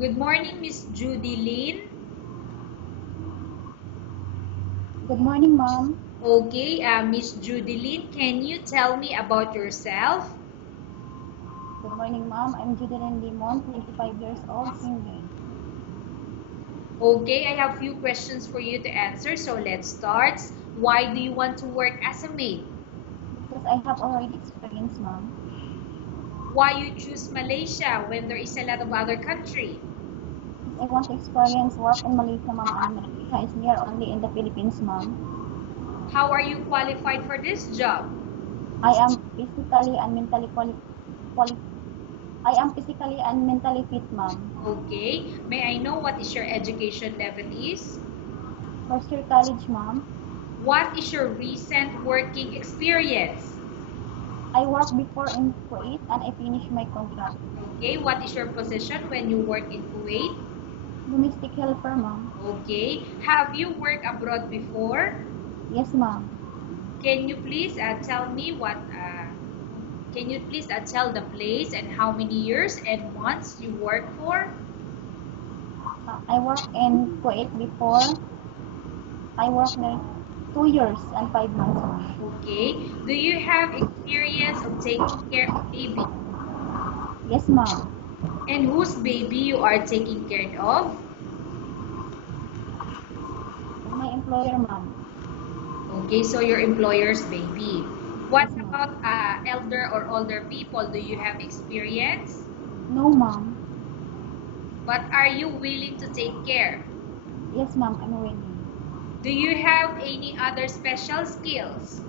Good morning, Miss Judy Lynn. Good morning, ma'am. Okay, Miss Judy Lynn, can you tell me about yourself? Good morning, ma'am. I'm Judeline Limon, 25 years old, single. Okay, I have few questions for you to answer, so let's start. Why do you want to work as a maid? Because I have already experienced, ma'am. Why you choose Malaysia when there is a lot of other country? Because I want to experience work in Malaysia, ma'am, and Malaysia is near only in the Philippines, ma'am. How are you qualified for this job? I am physically and mentally I am physically and mentally fit, ma'am. Okay, may I know what is your education level is? First year college, ma'am. What is your recent working experience? I worked before in Kuwait and I finished my contract. Okay, what is your position when you work in Kuwait? Domestic helper, ma'am. Okay, have you worked abroad before? Yes, ma'am. Can you please tell me can you please tell the place and how many years and months you work for? I worked in Kuwait before. I worked there 2 years and 5 months, ma'am. Okay, do you have experience of taking care of baby? Yes, ma'am. And whose baby you are taking care of? My employer, ma'am. Okay, so your employer's baby. What Yes, ma'am. about elder or older people? Do you have experience? No, ma'am. But are you willing to take care? Yes, ma'am. I'm willing. Do you have any other special skills?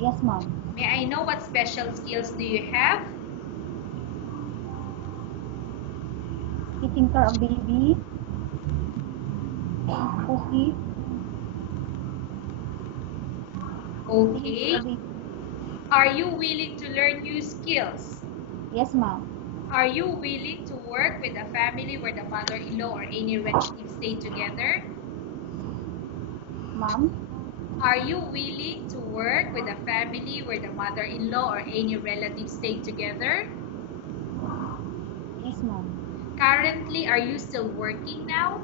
Yes, ma'am. May I know what special skills do you have? Taking care of baby, cookie, taking care Okay. of baby. Are you willing to learn new skills? Yes, ma'am. Are you willing to work with a family where the mother-in-law or any relatives stay together? Ma'am. Are you willing to work with a family where the mother-in-law or any relatives stay together? Yes, ma'am. Currently, are you still working now?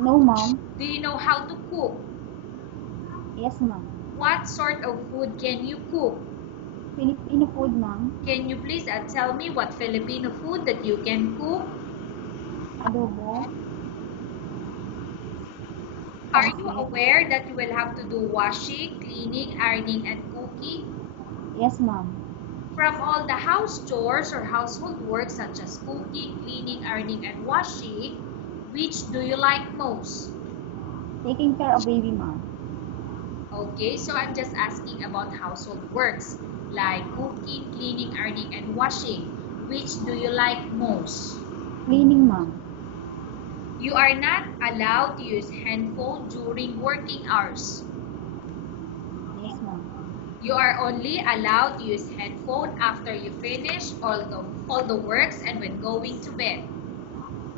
No, ma'am. Do you know how to cook? Yes, ma'am. What sort of food can you cook? Filipino food, ma'am. Can you please tell me what Filipino food that you can cook? Adobo, Are you pancit. aware that you will have to do washing, cleaning, ironing, and cooking? Yes, ma'am. From all the house chores or household work such as cooking, cleaning, ironing, and washing, which do you like most? Taking care of baby, ma'am. Okay, so I'm just asking about household works like cooking, cleaning, ironing, and washing. Which do you like most? Cleaning, ma'am. You are not allowed to use handphone during working hours. Yes, ma'am. You are only allowed to use handphone after you finish all the works and when going to bed.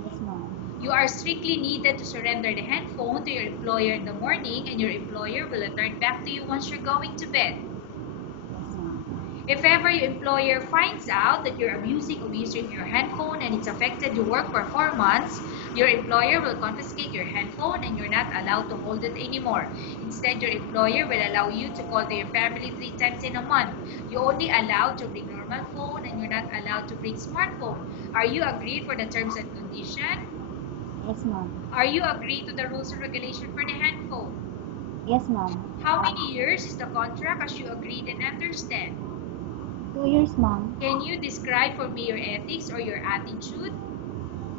Yes, ma'am. You are strictly needed to surrender the handphone to your employer in the morning and your employer will return back to you once you're going to bed. Yes, ma'am. If ever your employer finds out that you're abusing or using your handphone and it's affected your work performance, your employer will confiscate your handphone and you're not allowed to hold it anymore. Instead, your employer will allow you to call to your family 3 times in a month. You're only allowed to bring normal phone and you're not allowed to bring smartphone. Are you agreed for the terms and condition? Yes, ma'am. Are you agreed to the rules and regulation for the handphone? Yes, ma'am. How many years is the contract as you agreed and understand? 2 years, ma'am. Can you describe for me your ethics or your attitude?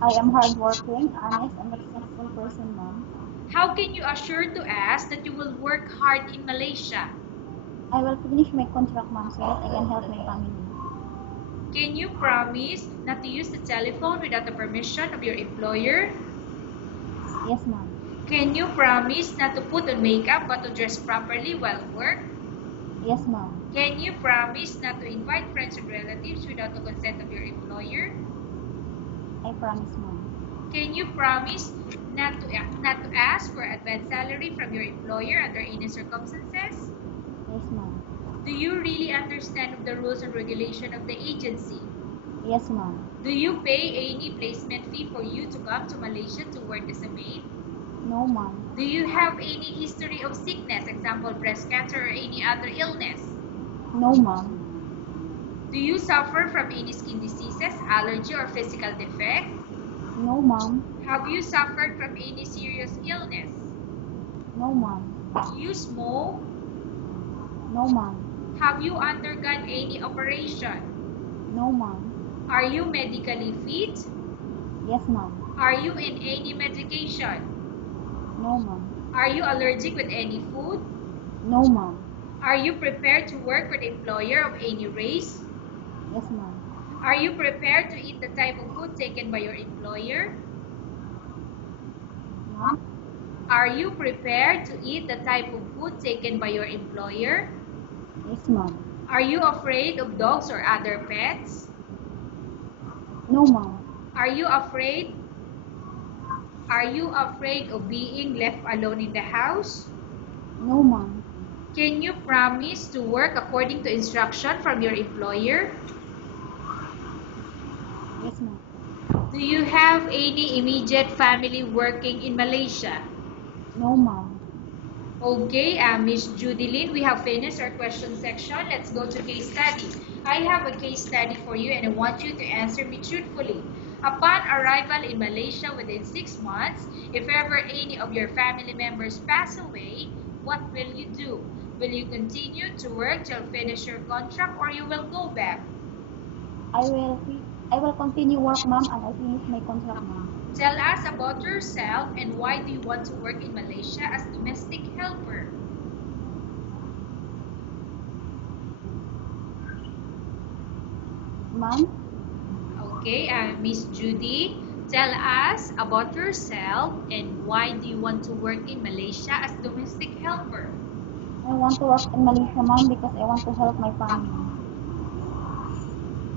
I am hardworking, honest, and respectful person, ma'am. How can you assure to us that you will work hard in Malaysia? I will finish my contract, ma'am, so that I can help my family. Can you promise not to use the telephone without the permission of your employer? Yes, ma'am. Can you promise not to put on makeup but to dress properly while work? Yes, ma'am. Can you promise not to invite friends and relatives without the consent of your employer? I promise, ma'am. Can you promise not to ask for advance salary from your employer under any circumstances? Yes, ma'am. Do you really understand the rules and regulation of the agency? Yes, ma'am. Do you pay any placement fee for you to come to Malaysia to work as a maid? No, ma'am. Do you have any history of sickness, example breast cancer or any other illness? No, ma'am. Do you suffer from any skin diseases, allergy or physical defect? No, ma'am. Have you suffered from any serious illness? No, ma'am. Do you smoke? No, ma'am. Have you undergone any operation? No, ma'am. Are you medically fit? Yes, ma'am. Are you in any medication? No, ma'am. Are you allergic with any food? No, ma'am. Are you prepared to work with an employer of any race? Yes, ma'am. Are you prepared to eat the type of food taken by your employer? Ma'am? Are you prepared to eat the type of food taken by your employer? Yes, ma'am. Are you afraid of dogs or other pets? No, ma'am. Are you afraid? Are you afraid of being left alone in the house? No, ma'am. Can you promise to work according to instruction from your employer? Yes, ma'am. Do you have any immediate family working in Malaysia? No, ma'am. Okay, Miss Judilyn, we have finished our question section. Let's go to case study. I have a case study for you and I want you to answer me truthfully. Upon arrival in Malaysia within 6 months, if ever any of your family members pass away, what will you do? Will you continue to work till finish your contract or you will go back? I will continue work, ma'am, and I finish my contract, ma'am. Tell us about yourself and why do you want to work in Malaysia as domestic helper? Ma'am? Okay, Miss Judy, tell us about yourself and why do you want to work in Malaysia as domestic helper? I want to work in Malaysia, ma'am, because I want to help my family.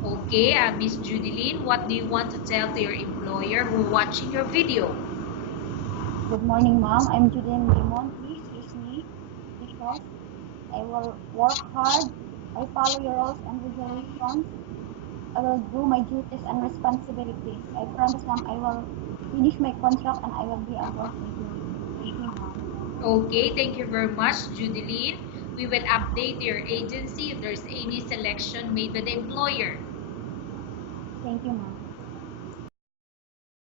Okay, Miss Judilyn, what do you want to tell to your employer who watching your video? Good morning, ma'am. I'm Julian Limon. Please use me because I will work hard. I follow your rules and regulations. I will do my duties and responsibilities. I promise, ma'am, I will finish my contract and I will be a work with you. Thank you, ma'am. Okay, thank you very much, Judilyn. We will update your agency if there's any selection made by the employer. Thank you, ma'am.